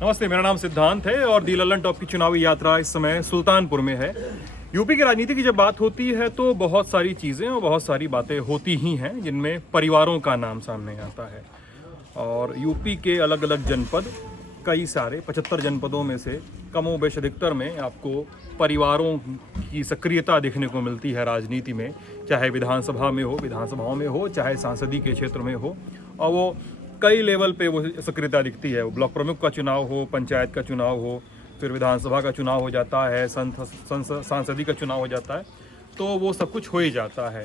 नमस्ते, मेरा नाम सिद्धांत है और दी लल्लन टॉप की चुनावी यात्रा इस समय सुल्तानपुर में है। यूपी की राजनीति की जब बात होती है तो बहुत सारी चीज़ें और बहुत सारी बातें होती ही हैं जिनमें परिवारों का नाम सामने आता है। और यूपी के अलग अलग जनपद, कई सारे 75 जनपदों में से कमोबेश अधिकतर में आपको परिवारों की सक्रियता देखने को मिलती है राजनीति में, चाहे विधानसभा में हो, विधानसभाओं में हो, चाहे सांसदीय के क्षेत्र में हो। और वो कई लेवल पे वो सक्रियता दिखती है। ब्लॉक प्रमुख का चुनाव हो, पंचायत का चुनाव हो, फिर विधानसभा का चुनाव हो जाता है, सांसदीय का चुनाव हो जाता है, तो वो सब कुछ हो ही जाता है।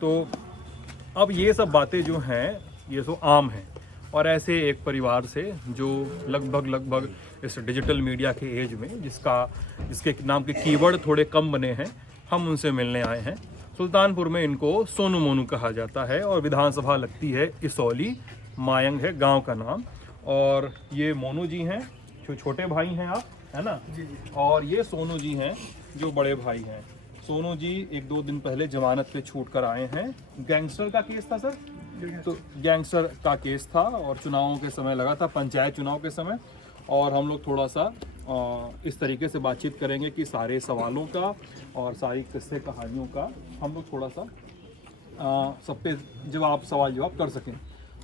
तो अब ये सब बातें जो हैं ये तो आम हैं। और ऐसे एक परिवार से जो लगभग इस डिजिटल मीडिया के एज में जिसके नाम के कीवर्ड थोड़े कम बने हैं, हम उनसे मिलने आए हैं। सुल्तानपुर में इनको सोनू मोनू कहा जाता है और विधानसभा लगती है इसौली, मायंग है गांव का नाम। और ये मोनू जी हैं जो छोटे भाई हैं आप, है ना? जी। और ये सोनू जी हैं जो बड़े भाई हैं। सोनू जी 1-2 दिन पहले जमानत पे छूट कर आए हैं। गैंगस्टर का केस था सर, तो गैंगस्टर का केस था और चुनावों के समय लगा था, पंचायत चुनाव के समय। और हम लोग थोड़ा सा इस तरीके से बातचीत करेंगे कि सारे सवालों का और सारी किस्से कहानियों का हम लोग थोड़ा सा सब पे सवाल जवाब कर सकें।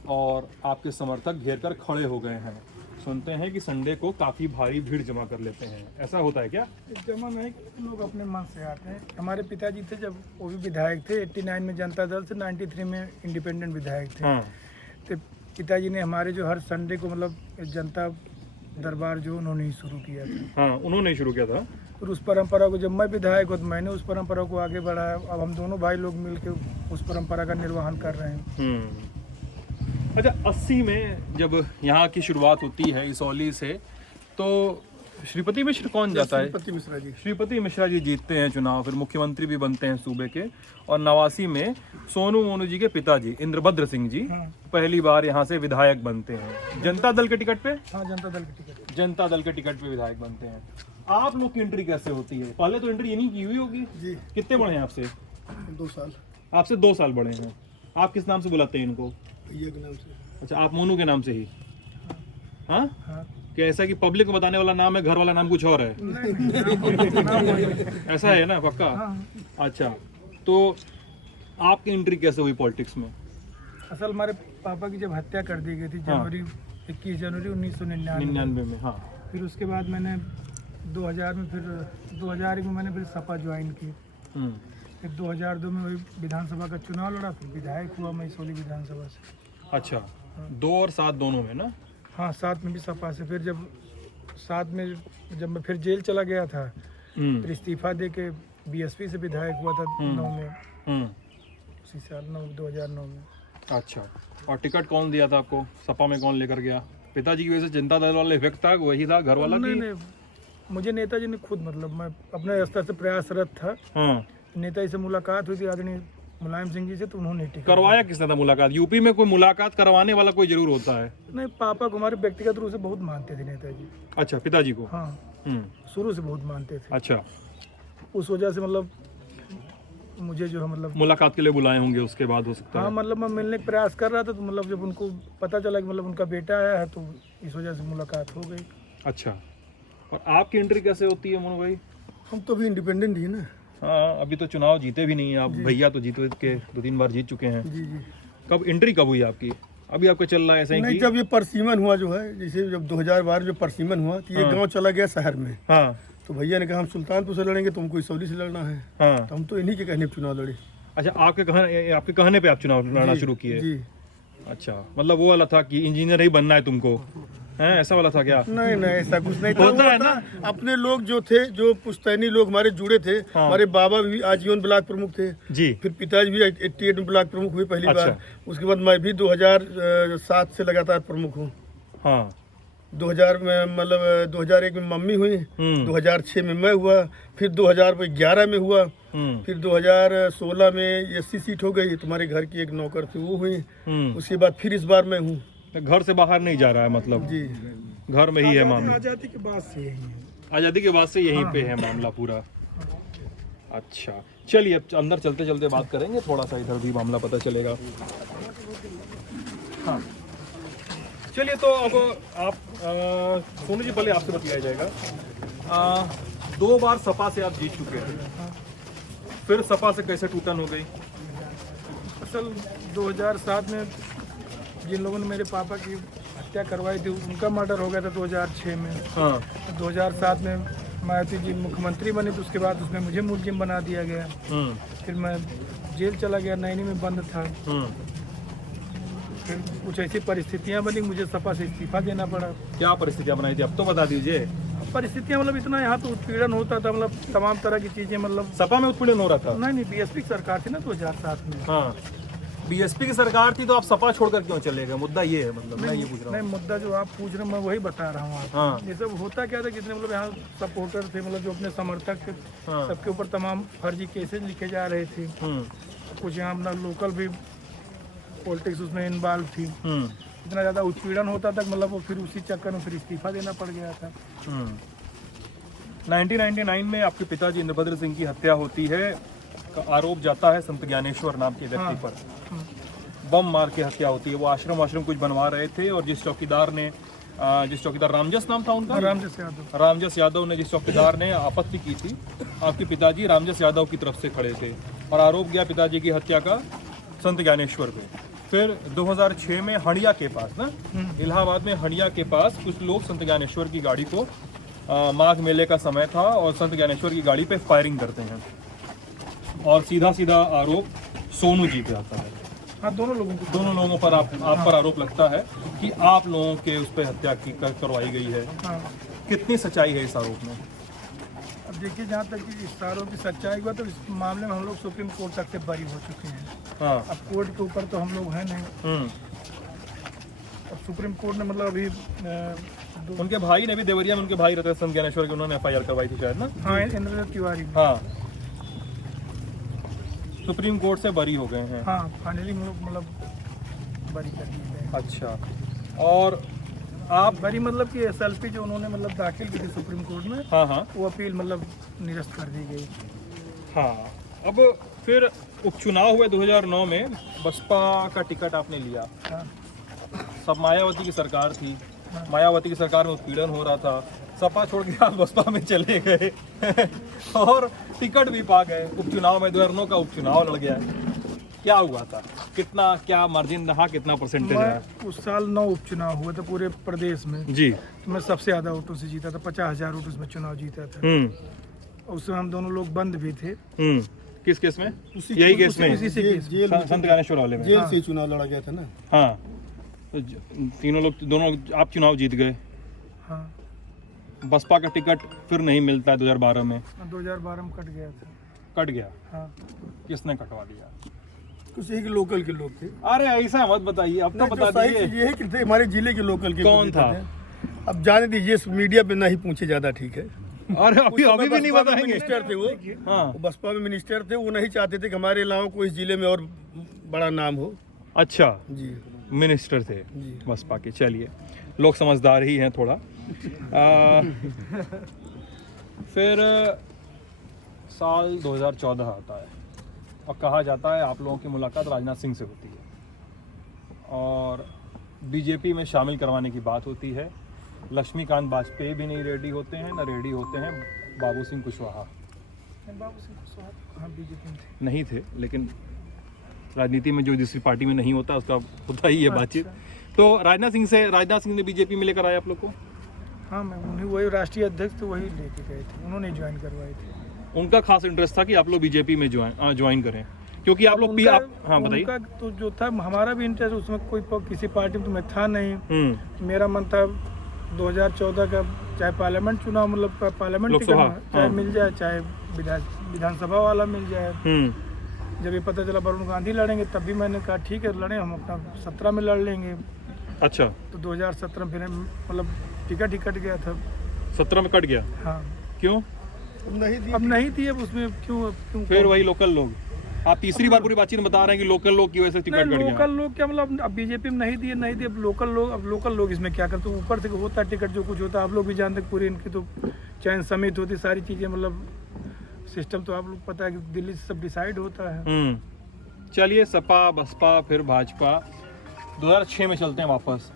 और आपके समर्थक घेर कर खड़े हो गए हैं। सुनते हैं कि संडे को काफ़ी भारी भीड़ जमा कर लेते हैं, ऐसा होता है क्या? जमा नहीं, लोग अपने मन से आते हैं। हमारे पिताजी थे जब वो भी विधायक थे, 89 में जनता दल से, 93 में इंडिपेंडेंट विधायक थे। हाँ। तो पिताजी ने हमारे जो हर संडे को मतलब जनता दरबार जो उन्होंने ही शुरू किया था। हाँ, उन्होंने शुरू किया था। और उस परंपरा को, जब मैं विधायक हूँ तो मैंने उस परंपरा को आगे बढ़ाया। अब हम दोनों भाई लोग मिलकर उस परंपरा का निर्वहन कर रहे हैं। अच्छा, 80 में जब यहाँ की शुरुआत होती है इसौली से, तो श्रीपति मिश्र कौन जाता है? श्रीपति मिश्रा जी। श्रीपति मिश्रा जी जीतते हैं चुनाव, फिर मुख्यमंत्री भी बनते हैं सूबे के। और 89 में सोनू मोनू जी के पिताजी इंद्रभद्र सिंह जी पहली बार यहाँ से विधायक बनते हैं जनता दल के टिकट पे। हाँ, जनता दल के टिकट, जनता दल के टिकट पे विधायक बनते हैं। आप लोग की एंट्री कैसे होती है? पहले तो एंट्री नहीं की हुई होगी जी। कितने बड़े हैं आपसे? 2 साल। आपसे 2 साल बड़े हैं। आप किस नाम से बुलाते हैं इनको? भैया के नाम से। अच्छा, आप मोनू के नाम से ही? हाँ। हाँ। क्या ऐसा कि पब्लिक को बताने वाला नाम है, घर वाला नाम कुछ और है? ऐसा है ना, पक्का? हाँ। अच्छा, तो आपकी एंट्री कैसे हुई पॉलिटिक्स में? असल हमारे पापा की जब हत्या कर दी गई थी जनवरी 21 जनवरी 1999 में। हाँ। फिर उसके बाद मैंने 2000 में फिर 2001 में मैंने फिर सपा ज्वाइन की। फिर 2002 में वही विधानसभा का चुनाव लड़ा, फिर विधायक हुआ मैं इसौली विधानसभा से। अच्छा, 2 और 7 दोनों में ना? हाँ, 7 में भी सपा से। फिर जब 7 में जब मैं फिर जेल चला गया था, फिर इस्तीफा दे के बीएसपी से विधायक हुआ था 9 में, उसी साल 2009 में। अच्छा, और टिकट कौन दिया था आपको? सपा में कौन लेकर गया? पिताजी की वजह से जनता दल वाला इफेक्ट था, वही था घर वाला? नहीं, मुझे नेताजी ने खुद, मतलब मैं अपने स्तर से प्रयासरत था। हाँ। नेताजी से मुलाकात हुई थी आदरणीय मुलायम सिंह जी से, तो उन्होंने टिकट करवाया किसने था मुलाकात? यूपी में कोई मुलाकात करवाने वाला कोई जरूर होता है। नहीं, पापा को हमारे व्यक्तिगत रूप से बहुत मानते थे नेताजी। अच्छा, पिताजी को? हाँ, शुरू से बहुत मानते थे। अच्छा, उस वजह से मतलब मुझे जो है मतलब मुलाकात के लिए बुलाए होंगे उसके बाद, हो सकता है। हाँ, मतलब मैं मिलने का प्रयास कर रहा था, तो मतलब जब उनको पता चला कि मतलब उनका बेटा आया है, तो इस वजह से मुलाकात हो गई। अच्छा, और आपकी एंट्री कैसे होती है मोनू भाई? हम तो अभी इंडिपेंडेंट ही ना। हाँ, अभी तो चुनाव जीते भी नहीं हैं आप। भैया तो जीत के 2-3 बार जीत चुके हैं। जी जी। कब एंट्री कब हुई आपकी? अभी आपका चल रहा है ऐसा ही? नहीं, जब ये परसीमन हुआ जो है, जैसे जब 2012 जो परसीमन हुआ, तो ये गांव चला गया शहर में। हाँ। तो भैया ने कहा हम सुल्तानपुर से लड़ेंगे, तुमको इसौली से लड़ना है। हाँ। तो हम तो इन्हीं के कहने पे चुनाव लड़े। अच्छा, आपके कहने पे आप चुनाव लड़ना शुरू किए? जी। अच्छा, मतलब वो वाला था कि इंजीनियर ही बनना है तुमको, है ऐसा वाला था क्या? नहीं, ऐसा कुछ नहीं था। होता है ना, अपने लोग जो थे, जो पुश्तैनी लोग हमारे जुड़े थे। हाँ। हमारे बाबा भी आजीवन ब्लॉक प्रमुख थे जी। फिर पिताजी भी 88 में ब्लॉक प्रमुख हुए पहली अच्छा। बार। उसके बाद मैं भी 2007 से लगातार प्रमुख हूँ। हाँ। 2000 में मतलब 2001 में मम्मी हुई, 2006 में मैं हुआ, फिर 2011 में हुआ, फिर 2016 में एससी सीट हो गई, तुम्हारे घर की एक नौकर थी वो हुई। उसके बाद फिर इस बार मैं हूँ। घर से बाहर नहीं जा रहा है मतलब? जी, घर में ही है मामला। आज़ादी के बाद से यही है। आज़ादी के बाद से यहीं पे है मामला पूरा। अच्छा, चलिए अब अंदर चलते चलते बात करेंगे, थोड़ा सा इधर भी मामला पता चलेगा। हाँ, चलिए तो अब आप सोनू जी पहले आपसे बताया जाएगा, 2 बार सपा से आप जीत चुके हैं, फिर सपा से कैसे टूटन हो गई? असल 2007 में जिन लोगों ने मेरे पापा की हत्या करवाई थी उनका मर्डर हो गया था 2006 में। हाँ 2007 में मायावती जी मुख्यमंत्री बनी तो उसके बाद उसमें मुझे मुलजिम बना दिया गया। फिर मैं जेल चला गया, नैनी में बंद था। फिर कुछ ऐसी परिस्थितियां बनी, मुझे सपा से इस्तीफा देना पड़ा। क्या परिस्थितियां बनाई थी अब तो बता दीजिए। परिस्थितियां मतलब इतना यहाँ पे उत्पीड़न होता था, मतलब तमाम तरह की चीजें, मतलब सपा में उत्पीड़न हो रहा था? नहीं बीएसपी की सरकार थी ना 2007 में। हाँ बीएसपी की सरकार थी तो आप सपा छोड़कर क्यों चले गए? मुद्दा ये है, मतलब मैं ये पूछ रहा नहीं हूँ। मुद्दा जो आप पूछ रहे हैं मैं वही बता रहा हूँ आपको। हाँ ये सब होता क्या था, जितने मतलब यहाँ सपोर्टर थे, मतलब जो अपने समर्थक थे, हाँ। सबके ऊपर तमाम फर्जी केसेस लिखे जा रहे थे। कुछ यहाँ अपना लोकल भी पॉलिटिक्स उसमें इन्वॉल्व थी। इतना ज़्यादा उत्पीड़न होता था, मतलब वो फिर उसी चक्कर में फिर इस्तीफा देना पड़ गया था। 1999 में आपके पिताजी इंद्रभद्र सिंह की हत्या होती है, का आरोप जाता है संत ज्ञानेश्वर नाम के व्यक्ति पर, बम मार के हत्या होती है। वो आश्रम कुछ बनवा रहे थे और जिस चौकीदार रामजस नाम था उनका, रामजस यादव ने, जिस चौकीदार ने आपत्ति की थी, आपके पिताजी रामजस यादव की तरफ से खड़े थे और आरोप गया पिताजी की हत्या का संत ज्ञानेश्वर पे। फिर 2006 में हंडिया के पास ना, इलाहाबाद में हंडिया के पास कुछ लोग संत ज्ञानेश्वर की गाड़ी को, माघ मेले का समय था और संत ज्ञानेश्वर की गाड़ी पे फायरिंग करते हैं और सीधा आरोप सोनू जी पे आता है। हाँ दोनों लोगों पर आप पर आरोप लगता है कि आप लोगों के उस पर हत्या की करवाई गई है। हाँ। कितनी सच्चाई है इस आरोप में? अब देखिए, जहाँ तक कि इस आरोप की सच्चाई हुआ तो इस मामले में हम लोग सुप्रीम कोर्ट तक से बरी हो चुके हैं। हाँ। अब कोर्ट के ऊपर तो हम लोग हैं नहीं। अब सुप्रीम कोर्ट ने मतलब अभी उनके भाई ने भी, देवरिया में उनके भाई रहते संत ज्ञानेश्वर के, उन्होंने FIR करवाई थी शायद ना? हाँ इंद्रजीत तिवारी। हाँ सुप्रीम कोर्ट से बरी हो गए हैं। हाँ फाइनली मतलब बरी कर दिए गए। अच्छा, और आप बरी मतलब कि SLP जो उन्होंने मतलब दाखिल की थी सुप्रीम कोर्ट में, हाँ वो अपील मतलब निरस्त कर दी गई। हाँ। अब फिर उपचुनाव हुए 2009 में, बसपा का टिकट आपने लिया। हाँ। सब मायावती की सरकार थी, मायावती की सरकार में उत्पीड़न हो रहा था, सपा छोड़ के आप बसपा में चले गए और टिकट भी पा गए। उपचुनाव में 2009 का उपचुनाव लड़ गया। क्या हुआ था, कितना क्या मार्जिन रहा, कितना परसेंटेज रहा? उस साल 9 उपचुनाव हुए थे पूरे प्रदेश में जी। तो मैं सबसे ज्यादा वोटों से जीता था, 50,000 वोटों से मैं चुनाव जीता था। और उसमें हम दोनों लोग बंद भी थे। किस केस में? यही केस में, उसी से केस में। संत ज्ञानेश्वर वाले में जेल से चुनाव लड़ा गया था ना। हाँ तो तीनों लोग, दोनों आप चुनाव जीत गए। हाँ बसपा का टिकट फिर नहीं मिलता है 2012 में। 2012 में कट गया था। कट गया? हाँ। किसने कटवा दिया? कुछ एक लोकल के लोग थे। अरे ऐसा मत बताइए, अब तो बता दीजिए। ये है कि थे हमारे जिले के लोकल के। कौन था? अब जाने दीजिए, मीडिया पे ना ही पूछे, ज्यादा ठीक है। अरे अभी भी नहीं बताएंगे। मिनिस्टर थे वो। हाँ। वो बसपा में मिनिस्टर थे, वो नहीं चाहते थे कि हमारे अलावा कोई इस जिले में और बड़ा नाम हो। अच्छा, जी मिनिस्टर थे जी। बसपा के। चलिए, लोग समझदार ही हैं थोड़ा। फिर साल 2014 आता है और कहा जाता है आप लोगों की मुलाकात राजनाथ सिंह से होती है और बीजेपी में शामिल करवाने की बात होती है। लक्ष्मीकांत वाजपेयी भी नहीं रेडी होते हैं, न रेडी होते हैं बाबू सिंह कुशवाहा। बाबू सिंह कुशवाहा हाँ बीजेपी में थे। नहीं थे, लेकिन राजनीति में जो दूसरी पार्टी में नहीं होता उसका होता ही है बातचीत। तो राजनाथ सिंह ने बीजेपी में लेकर आए आप लोग को? हाँ मैं उन्हीं, वही राष्ट्रीय अध्यक्ष थे, वही लेके गए थे, उन्होंने ज्वाइन करवाए थे। उनका खास इंटरेस्ट था कि आप लोग बीजेपी में ज्वाइन करें, क्योंकि आप लोग हाँ बताइए। उनका तो जो था, हमारा भी इंटरेस्ट उसमें, कोई किसी पार्टी में तो मैं था नहीं। मेरा मन था 2014 का चाहे पार्लियामेंट चुनाव, मतलब पार्लियामेंट चाहे मिल जाए, चाहे विधानसभा वाला मिल जाए। जब ये पता चला वरुण गांधी लड़ेंगे तब भी मैंने कहा ठीक है लड़ें, हम अपना 17 में लड़ लेंगे। अच्छा, तो 2017 में फिर मतलब टिकट ही कट गया था। 17 में कट गया? हाँ। क्यों? अब नहीं थी, अब उसमें क्यों फिर वही लोकल लोग। आप तीसरी बार पूरी बातचीत में बता रहे हैं कि लोकल लोग की वजह से टिकट कट गया। लोकल लोग क्या, मतलब अब बीजेपी में नहीं दिए, अब लोकल लोग इसमें क्या करते? ऊपर से होता टिकट जो कुछ होता, आप लोग भी जानते, पूरी इनकी तो चयन समिति होती, सारी चीजें, मतलब सिस्टम तो आप लोग पता है कि दिल्ली से सब डिसाइड होता है। चलिए, सपा, बसपा, फिर भाजपा। 2006 में चलते हैं वापस।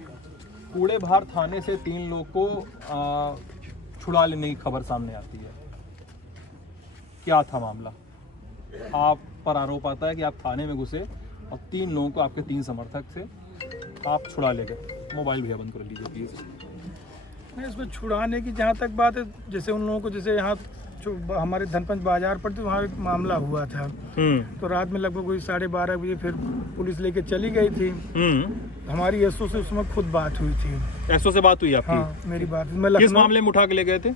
कूड़े बाहर थाने से 3 लोग को छुड़ा लेने की खबर सामने आती है। क्या था मामला? आप पर आरोप आता है कि आप थाने में घुसे और 3 लोगों को, आपके 3 समर्थक से आप छुड़ा ले गए। मोबाइल भैया बंद कर लीजिए प्लीज़। नहीं, इसमें छुड़ाने की जहाँ तक बात है, जैसे उन लोगों को, जैसे यहाँ हमारे धनपंच बाजार पर तो वहाँ एक मामला हुआ था, तो रात में लगभग कोई 12:30 बजे फिर पुलिस लेके चली गई थी। हमारी एसओ से उसमें खुद बात हुई थी। एसओ से बात हुई आपकी? हाँ, मेरी बात। मैं किस मामले में उठा के ले गए थे?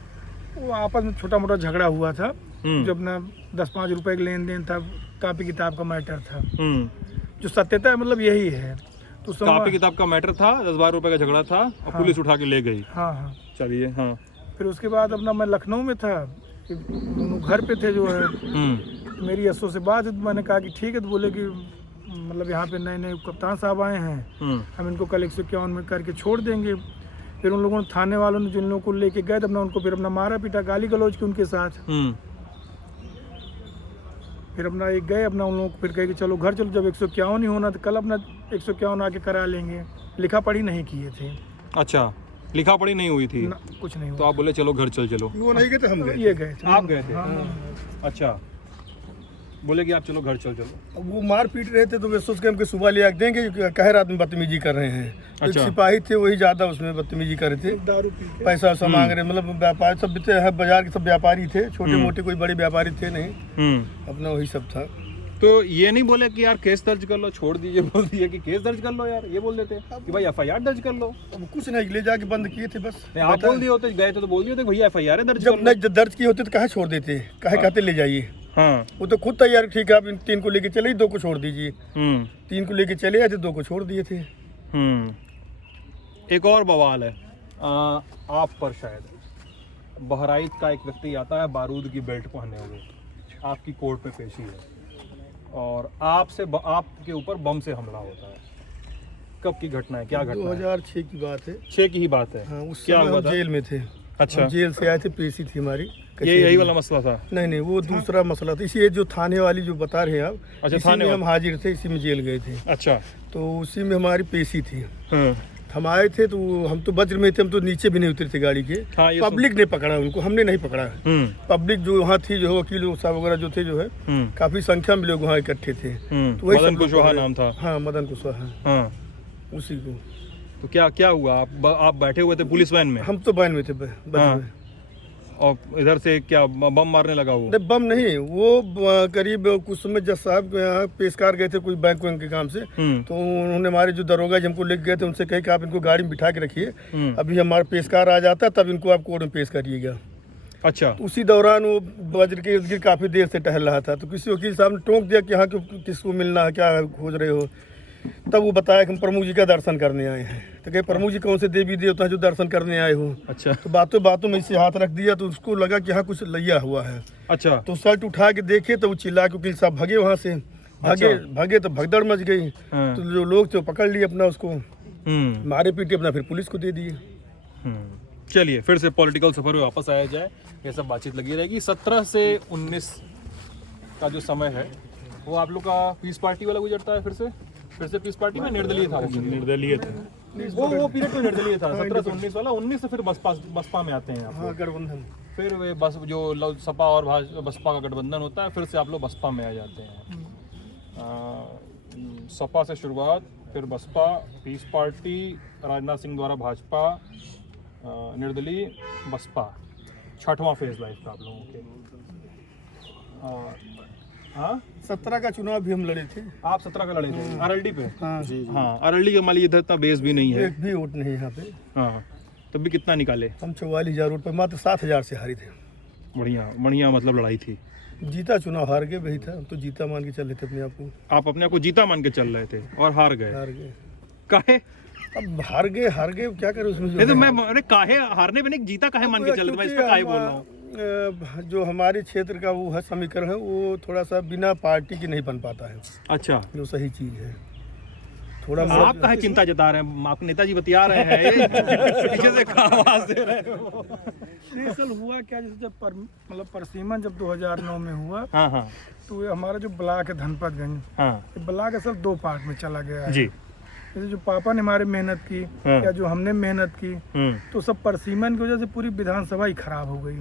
वो आपस में छोटा मोटा झगड़ा हुआ था, जब ना 10-5 रुपए का लेन देन था, कापी किताब का मैटर था। जो सत्यता है मतलब यही है। तो कापी किताब का मैटर था, 10-12 रुपए का झगड़ा था और हाँ, पुलिस उठा के ले गई। हाँ हाँ। चलिए। हाँ, फिर उसके बाद अपना मैं लखनऊ में था, दोनों घर पे थे जो है। मेरी एसओ से बात, मैंने कहा कि ठीक है, तो बोले कि मतलब यहाँ पे नए नए कप्तान साहब आए हैं, हम इनको कल 151 में करके छोड़ देंगे। फिर उन लोगों ने, थाने वालों ने जिन लोगों को लेके गए थे अपना, उनको फिर अपना मारा पीटा, गाली गलौज की उनके साथ। फिर अपना एक गए अपना, उन लोगों को फिर कहे कि चलो घर चलो, जब 151 ही होना तो कल अपना 151 आके करा लेंगे। लिखा पढ़ी नहीं किए थे। अच्छा, लिखा पढ़ी नहीं हुई थी? कुछ नहीं हुआ। तो आप बोले चलो घर चलो। वो नहीं गए थे, हम गए। ये गए थे। आप गए थे? अच्छा, बोले कि आप चलो घर चलो। अब वो मार पीट रहे थे तो वे सोच के हमको सुबह ले आके देंगे, कह रात में बदतमीजी कर रहे हैं। अच्छा। एक सिपाही थे, वही ज्यादा उसमें बदतमीजी कर रहे थे, दारू पी के पैसा वैसा मांग रहे, मतलब व्यापारी सब है, बाजार के सब व्यापारी थे, छोटे मोटे कोई बड़े व्यापारी थे नहीं, अपना वही सब था। तो ये नहीं बोले कि यार केस दर्ज कर लो, छोड़ दीजिए? बोल दिए कि केस दर्ज कर लो यार, ये बोल देते कि भाई एफआईआर दर्ज कर लो। अब कुछ नहीं, ले जाके बंद किए थे बस। नहीं, आप बोल दिए होते, गए थे तो बोल दिए थे भैया एफआईआर दर्ज जब कर लो। नहीं दर्ज किए होते तो कहाँ छोड़ देते, कहे कहते ले जाइए। हाँ, वो तो खुद तैयार, ठीक है आप इन 3 को लेके चले, 2 को छोड़ दीजिए। 3 को लेके चले आए थे, 2 को छोड़ दिए थे। एक और बवाल है आप पर, शायद बहराइच का एक व्यक्ति आता है बारूद की बेल्ट पहने हुए, आपकी कोर्ट में पेशी है और आपके ऊपर बम से हमला होता है। कब की घटना है? क्या घटना है? 2006 की बात है। 6 की ही बात है। हाँ, उस क्या समय हुआ हम था? जेल में थे। अच्छा, हम जेल से आए थे, पेशी थी हमारी। यही वाला मसला था? नहीं, वो दूसरा मसला था। इसी ये जो थाने वाली जो बता रहे हैं आप, अच्छा, इसी थाने में हम हाजिर थे, इसी में जेल गए थे। अच्छा। तो उसी में हमारी पेशी थी। हाँ, हम आए थे तो हम तो वज्र में थे, हम तो नीचे भी नहीं उतरे थे गाड़ी के। हाँ, ये पब्लिक ने पकड़ा उनको, हमने नहीं पकड़ा। पब्लिक जो वहाँ थी, जो वकील साहब वगैरह जो थे, जो है काफी संख्या में लोग वहाँ इकट्ठे थे। तो वही मदन कुशवाहा नाम था? हाँ, मदन कुशवाहा। हाँ, उसी को। तो क्या हुआ? आप बैठे हुए थे पुलिस वैन में? हम तो वैन में थे, हाँ। और इधर से क्या बम मारने लगा? वो नहीं, बम नहीं, वो करीब कुछ समय जज साहब के यहाँ पेशकार गए थे कोई बैंक के काम से। तो उन्होंने हमारे जो दरोगा जी हमको लेके गए थे, उनसे कहे कि आप इनको गाड़ी में बिठा के रखिए, अभी हमारा पेशकार आ जाता है तब इनको आप कोर्ट में पेश करिएगा। अच्छा। तो उसी दौरान वो वज्र के इर्द गिर्द काफी देर से टहल रहा था, तो किसी वकील साहब ने टोक दिया कि हाँ किसको मिलना है, क्या खोज रहे हो। तब वो बताया कि हम प्रमुख जी का दर्शन करने आए हैं। तो कहे प्रमुख जी कौन से देवी देवता जो दर्शन करने आए हो? अच्छा। तो बातों में इसे हाथ रख दिया, तो उसको लगा कि हाँ कुछ लिया हुआ है। अच्छा। तो शर्ट उठा के देखे तो वो चिल्ला के वकील साहब भगे वहाँ से। भागे तो भगदड़ मच गई। तो जो लोग थे पकड़ लिए अपना उसको, मारे पीटे, अपना फिर पुलिस को दे दिए। चलिए फिर से पॉलिटिकल सफर में वापस आया जाए, ये सब बातचीत लगी रहेगी। 17 से 19 का जो समय है वो आप लोग का पीस पार्टी वाला गुजरता है। फिर से पीस पार्टी में निर्दलीय था? निर्दलीय थे वो पीरियड तो निर्दलीय था 17 से 19 वाला। 19 से फिर बसपा में आते हैं आप लोग। गठबंधन। फिर वे बस जो सपा और बसपा का गठबंधन होता है, फिर से आप लोग बसपा में आ जाते हैं। सपा से शुरुआत, फिर बसपा, पीस पार्टी, राजनाथ सिंह द्वारा भाजपा, निर्दलीय, बसपा। 6वां फेज लाइफ था आप लोगों के। हाँ, 17 का चुनाव भी हम लड़े थे। आप 17 का लड़े थे अरल्डी पे? हाँ, हाँ, अरल्डी का मान लीजिए इधर इतना बेस भी नहीं है। एक भी वोट नहीं यहाँ पे। हाँ, तब भी कितना निकाले? हम 44,000 वोट पे मात्र 7,000 से हारी थे। बढ़िया मतलब लड़ाई थी। जीता चुनाव, हार गए वही था। हम तो जीता मान के चल रहे थे अपने आप को। आप अपने आप को जीता मान के चल रहे थे और हार गए? हार गए। काहे? अब हार गए क्या करें उसमें। नहीं तो मैं, अरे काहे हारने पे नहीं, जीता काहे मान के चल रहे थे, मैं इस पे काहे बोल रहा हूँ। जो हमारे क्षेत्र का वो है समीकरण है, वो थोड़ा सा बिना पार्टी के नहीं बन पाता है। अच्छा, जो सही चीज है। थोड़ा आप काहे चिंता जता रहे हैं? आपके नेताजी बतिया रहे हैं, पीछे से आवाज दे रहे हो। दरअसल हुआ क्या, जैसे जब मतलब परसीमन जब 2009 में हुआ, हाँ, तो ये हमारा जो ब्लॉक है धनपतगंज, हाँ, ब्लॉक असल 2 पार्ट में चला गया है। जी। जैसे जो पापा ने हमारे मेहनत की हाँ। या जो हमने मेहनत की, तो सब परसीमन की वजह से पूरी विधानसभा ही खराब हो गई।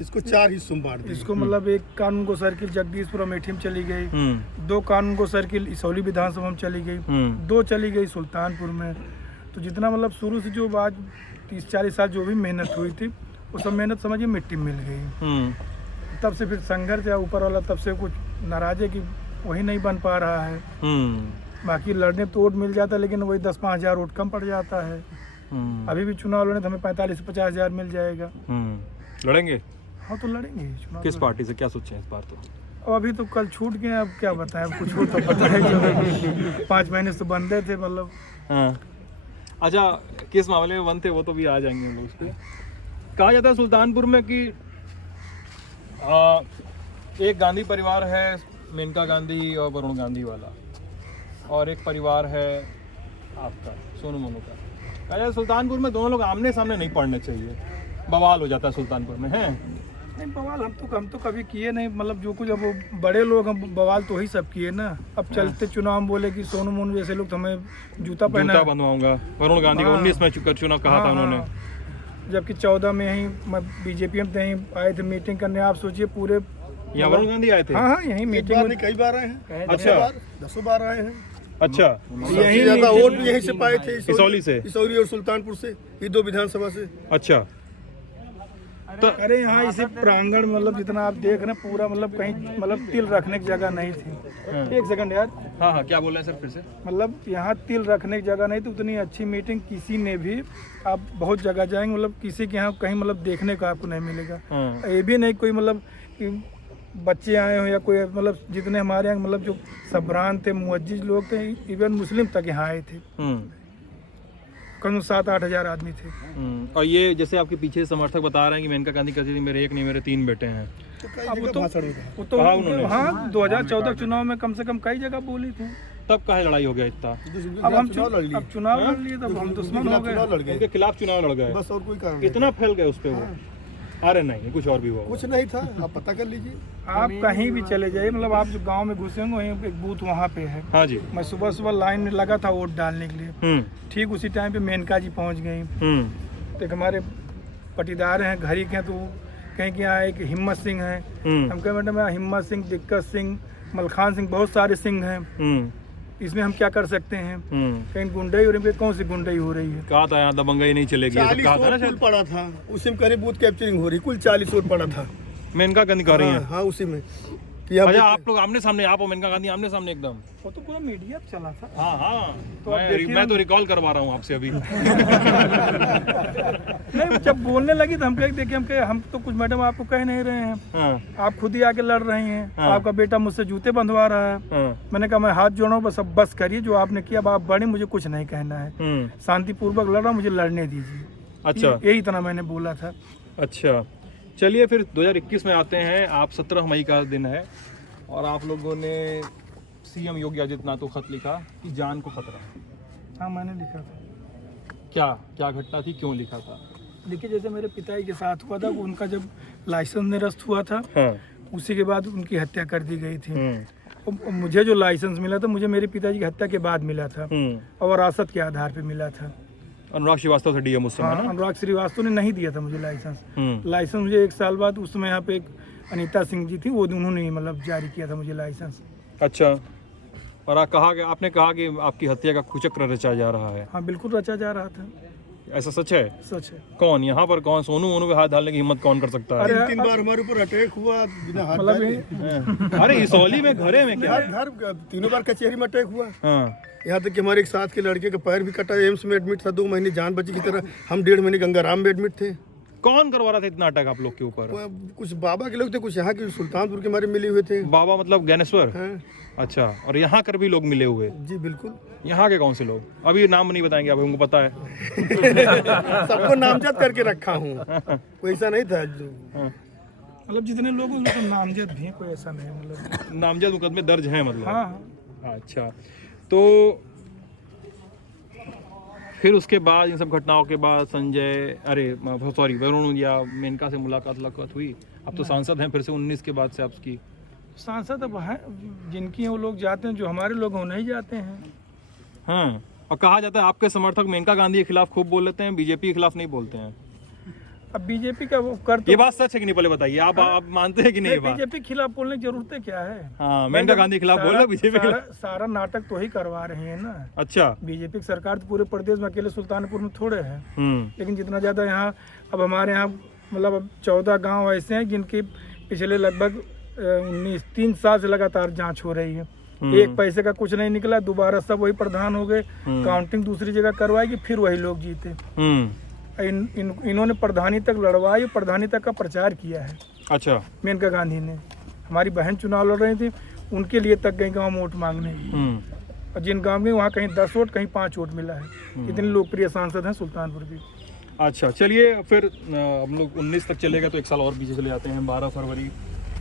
इसको 4 हिस्सों में बांट दिया। इसको मतलब एक कानून को सर्किल जगदीशपुर अमेठी में चली गई, 2 कानून को सर्किल इसौली विधानसभा में चली गई, 2 चली गई सुल्तानपुर में। तो जितना मतलब शुरू से जो आज 30-40 साल जो भी मेहनत हुई थी, वो सब मेहनत समझिए मिट्टी में मिल गई। तब से फिर संघर्ष या ऊपर वाला तब से कुछ नाराज है कि वही नहीं बन पा रहा है। बाकी लड़ने तो वोट मिल जाता है, लेकिन वही 10-5 हज़ार वोट कम पड़ जाता है। अभी भी चुनाव लड़ने तो हमें 45 से 50 हज़ार मिल जाएगा। लड़ेंगे? हाँ तो लड़ेंगे चुनाव। किस पार्टी से, क्या सोचे इस बार? तो अब अभी तो कल छूट गए, अब क्या बताएं, कुछ हो तो पता है जो 5 महीने से बंदे थे मतलब। हाँ। अच्छा, किस मामले में बंद थे वो तो भी आ जाएंगे हम लोग उस पे। कहा जाता है सुल्तानपुर में कि एक गांधी परिवार है, मेनका गांधी और वरुण गांधी वाला, और एक परिवार है आपका सोनू मोनू का। कहा जाता है सुल्तानपुर में दोनों लोग आमने सामने नहीं पड़ने चाहिए, बवाल हो जाता है सुल्तानपुर में, है? नहीं बवाल हम तो कभी किए नहीं, मतलब जो कुछ अब वो बड़े लोग हम बवाल तो ही सब किए ना। अब चलते चुनाव में बोले कि सोनू मोनू जैसे लोग तो हमें जूता जूता बनवाऊंगा। वरुण गांधी को 19 में चुनाव कहा था उन्होंने, जबकि 14 में ही बीजेपी में यहीं आए थे मीटिंग करने। आप सोचिए पूरे यहाँ वरुण गांधी आए थे? हाँ यही मीटिंग में कई बार आए हैं। अच्छा 10 बार आए हैं। अच्छा, यही ज्यादा वोट भी यहीं से पाए थे, इसौली से, इसौली और सुल्तानपुर से, ये 2 विधानसभा से। अच्छा तो अरे यहाँ इसी प्रांगण मतलब जितना आप देख रहे हैं पूरा मतलब कहीं मतलब तिल रखने की जगह नहीं थी। एक सेकंड यार। हाँ क्या बोल रहे हैं सर फिर से? मतलब यहाँ तिल रखने की जगह नहीं थी। उतनी अच्छी मीटिंग किसी ने भी, आप बहुत जगह जाएंगे मतलब किसी के यहाँ कहीं मतलब देखने को आपको नहीं मिलेगा। ये भी नहीं कोई मतलब कि बच्चे आए हो या कोई मतलब जितने हमारे यहाँ मतलब जो सबरान थे, मुअज्जिज लोग थे, इवन मुस्लिम तक यहाँ आए थे। कम 7-8 हज़ार आदमी थे। और ये जैसे आपके पीछे समर्थक बता रहे हैं कि मेनका गांधी कहती थी मेरे एक नहीं मेरे 3 बेटे हैं। अब वो तो हाँ 2014 चुनाव में कम से कम कई जगह बोली थी। तब काहे लड़ाई हो गया इतना? अब हम चुनाव लड़ लिए, तब हम दुश्मन हो गए, उनके खिलाफ चुनाव लड़ गए, बस और कोई कारण इतना फैल गए उस पे वो। अरे नहीं, कुछ और भी हुआ। कुछ नहीं था, आप पता कर लीजिए। आप कहीं भी चले जाइए, मतलब आप जो गांव में घुसे होंगे वहीं एक बूथ वहाँ पे है। हाँ जी। मैं सुबह लाइन में लगा था वोट डालने के लिए। ठीक उसी टाइम पे मेनका जी पहुँच गई। तो एक हमारे पटीदार हैं घरी के, तो कहीं के यहाँ एक हिम्मत सिंह है। हम कहे मैडम हिम्मत सिंह, दिक्कत सिंह, मलखान सिंह, बहुत सारे सिंह हैं, इसमें हम क्या कर सकते हैं? कहीं गुंडाई हो रही है, कौन सी गुंडाई हो रही है? कहा था यहाँ दबंगई नहीं चलेगी, 40 वोट पड़ा था उसी में, करे बूथ कैप्चरिंग हो रही, कुल 40 वोट पड़ा था। मेनका गांधी कर रही है? हाँ उसी में। अच्छा आप लोग आमने सामने, आप और मेनका गांधी आमने सामने एकदम? वो तो पूरा मीडिया पे चला था। हाँ तो मैं तो रिकॉल करवा रहा हूँ आपसे अभी। नहीं जब बोलने लगी तो हम कहे देखिए हम तो कुछ मैडम आपको कह नहीं रहे हैं। आप खुद ही आके लड़ रही हैं। आपका बेटा मुझसे जूते बंधवा रहा है। मैंने कहा मैं हाथ जोड़ूं, बस अब बस करिए, जो आपने किया अब आप बड़ी, मुझे कुछ नहीं कहना है, शांतिपूर्वक लड़ रहा हूँ, मुझे लड़ने दीजिए। अच्छा यही इतना मैंने बोला था। अच्छा चलिए फिर 2021 में आते हैं। आप 17 मई का दिन है और आप लोगों ने सीएम योगी आदित्यनाथ को खत लिखा कि जान को खतरा है। हाँ मैंने लिखा था। क्या घटना थी, क्यों लिखा था? देखिए जैसे मेरे पिताजी के साथ हुआ था, उनका जब लाइसेंस निरस्त हुआ था, उसी के बाद उनकी हत्या कर दी गई थी। और मुझे जो लाइसेंस मिला था, मुझे मेरे पिताजी की हत्या के बाद मिला था और विरासत के आधार पे मिला था। अनुराग श्रीवास्तव था डीएम उस समय। हाँ, अनुराग श्रीवास्तव ने नहीं दिया था मुझे लाइसेंस। लाइसेंस मुझे 1 साल बाद, उस समय यहाँ पे एक अनीता सिंह जी थी, वो उन्होंने मतलब जारी किया था मुझे लाइसेंस। अच्छा, और आपने कहा कि आपकी हत्या का कुचक्र रचा जा रहा है? हाँ बिल्कुल रचा जा रहा था। ऐसा सच है? सच है। कौन यहाँ पर, कौन सोनू मोनू पे हाथ डालने की हिम्मत कौन कर सकता है? 3 बार हमारे ऊपर अटैक हुआ बिना हाथ मतलब डाले। अरे इसौली में घरे में क्या? घर 3 बार कचहरी में अटैक हुआ। हाँ। यहाँ तक कि हमारे एक साथ के लड़के का पैर भी कटा, एम्स में एडमिट था, 2 महीने जान बची की तरह। हम 1.5 महीने गंगाराम में एडमिट थे। कौन करवा रहा था इतना अटैक आप लोग के ऊपर? कुछ बाबा के लोग थे, कुछ यहाँ के सुल्तानपुर के हमारे मिले हुए थे। बाबा मतलब ज्ञानेश्वर? हाँ। अच्छा, और यहाँ कर भी लोग मिले हुए? जी बिल्कुल। यहाँ के कौन से लोग? अभी नाम नहीं बताएंगे आप, हमको पता है। सबको नामजद करके रखा हूँ, कोई ऐसा नहीं था जो मतलब जितने लोग हैं उनको नामजद भी हैं, कोई ऐसा नहीं मतलब नामजद मुकदमे दर्ज हैं मतलब? हाँ। अच्छा, तो फिर उसके बाद इन सब घटनाओं के बाद वरुण या मेनका से मुलाकात हुई? अब तो सांसद हैं फिर से 19 के बाद से आपकी? सांसद अब हैं जिनकी वो लोग जाते हैं, जो हमारे लोग वो नहीं जाते हैं। हाँ, और कहा जाता है आपके समर्थक मेनका गांधी के खिलाफ खूब बोल लेते हैं, बीजेपी के खिलाफ नहीं बोलते हैं। अब बीजेपी का वो कर तो ये बात सच है कि नहीं, पहले बताइए, आप मानते हैं कि नहीं ये बात? बीजेपी के खिलाफ बोलने की जरूरत क्या है? हाँ, मेनका गांधी के खिलाफ बोल रहे, बीजेपी के खिलाफ सारा नाटक तो ही करवा रही है ना। अच्छा। बीजेपी की सरकार तो पूरे प्रदेश में, अकेले सुल्तानपुर में थोड़े है, हम्म। लेकिन जितना ज्यादा यहाँ अब हमारे यहाँ मतलब अब 14 गांव ऐसे हैं जिनकी पिछले लगभग 3 साल से लगातार जांच हो रही है। एक पैसे का कुछ नहीं निकला, दोबारा सब वही प्रधान हो गए, काउंटिंग दूसरी जगह करवाएगी, फिर वही लोग जीते। इन्होंने प्रधानी तक लड़वाई, प्रधानी तक का प्रचार किया है। अच्छा। मेनका गांधी ने, हमारी बहन चुनाव लड़ रही थी, उनके लिए तक गई गांव में वोट मांगने। और जिन गांव में वहाँ कहीं 10 वोट कहीं 5 वोट मिला है। इतने लोकप्रिय सांसद हैं सुल्तानपुर की। अच्छा, चलिए फिर हम लोग 19 तक चलेगा तो एक साल और पीछे चले जाते हैं। 12 फरवरी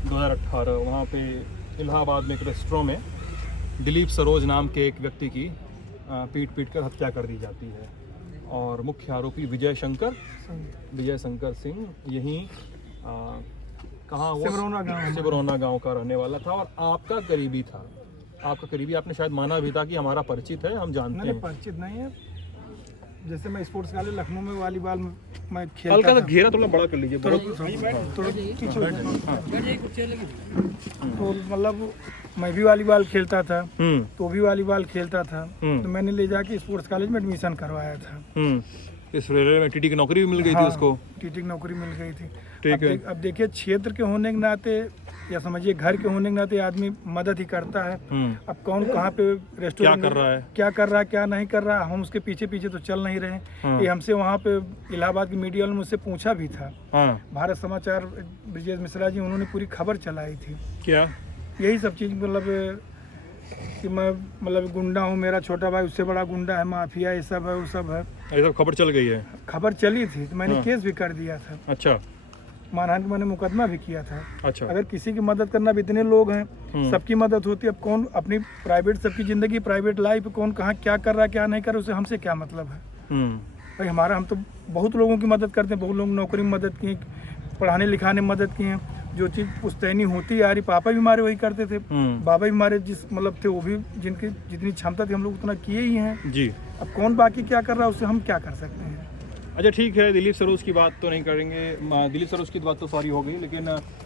2018 वहाँ पे इलाहाबाद में एक रेस्टोरेंट में दिलीप सरोज नाम के एक व्यक्ति की पीट कर हत्या कर दी जाती है और मुख्य आरोपी विजय शंकर सिंह यहीं कहाँ हुआ, सिमरौना गांव का रहने वाला था और आपका करीबी था। आपका करीबी, आपने शायद माना भी था कि हमारा परिचित है, हम जानते हैं। परिचित नहीं है, जैसे मैं स्पोर्ट्स कॉलेज लखनऊ में वॉलीबॉल में खेलता हल्का सा घेरा थोड़ा बड़ा कर लीजिए, तो मतलब मैं भी वॉलीबॉल खेलता था, तो भी वॉलीबॉल खेलता था, तो मैंने ले जाके स्पोर्ट्स कॉलेज में एडमिशन करवाया था। इस रेलवे में टीटी की नौकरी भी मिल गई थी उसको। टीटी की नौकरी मिल गई थी। ठीक है। अब देखिए, क्षेत्र के होने के नाते या समझिए घर के होने के नाते आदमी मदद ही करता है। अब कौन कहाँ पे रेस्टोरेंट क्या कर रहा है, क्या नहीं कर रहा, हम उसके पीछे तो चल नहीं रहे। ये हमसे वहाँ पे इलाहाबाद की मीडिया ने मुझसे पूछा भी था। भारत समाचार ब्रिजेश मिश्रा जी, उन्होंने पूरी खबर चलाई थी। क्या यही सब चीज़, मतलब कि मैं मतलब गुंडा हूँ, मेरा छोटा भाई उससे बड़ा गुंडा है, माफिया, ये सब है, वो सब है। ये सब खबर चल गई है? खबर चली थी तो मैंने केस भी कर दिया था। अच्छा। मानहानि का मैंने मुकदमा भी किया था। अच्छा। अगर किसी की मदद करना, भी इतने लोग हैं, सबकी मदद होती है। अब कौन अपनी प्राइवेट, सबकी जिंदगी प्राइवेट लाइफ, कौन कहाँ क्या कर रहा है क्या नहीं कर रहा, उससे हमसे क्या मतलब है भाई। हम तो बहुत लोगों की मदद करते हैं, बहुत लोग नौकरी में मदद की, पढ़ाने लिखाने में मदद की है। जो चीज़ पुश्तैनी होती आ रही, पापा भी हमारे वही करते थे, बाबा भी हमारे जिस मतलब थे, वो भी जिनकी जितनी क्षमता थी हम लोग उतना किए ही हैं जी। अब कौन बाकी क्या कर रहा है, उससे हम क्या कर सकते हैं। अच्छा, ठीक है, दिलीप सरोज की बात तो नहीं करेंगे, दिलीप सरोज की बात तो सारी हो गई, लेकिन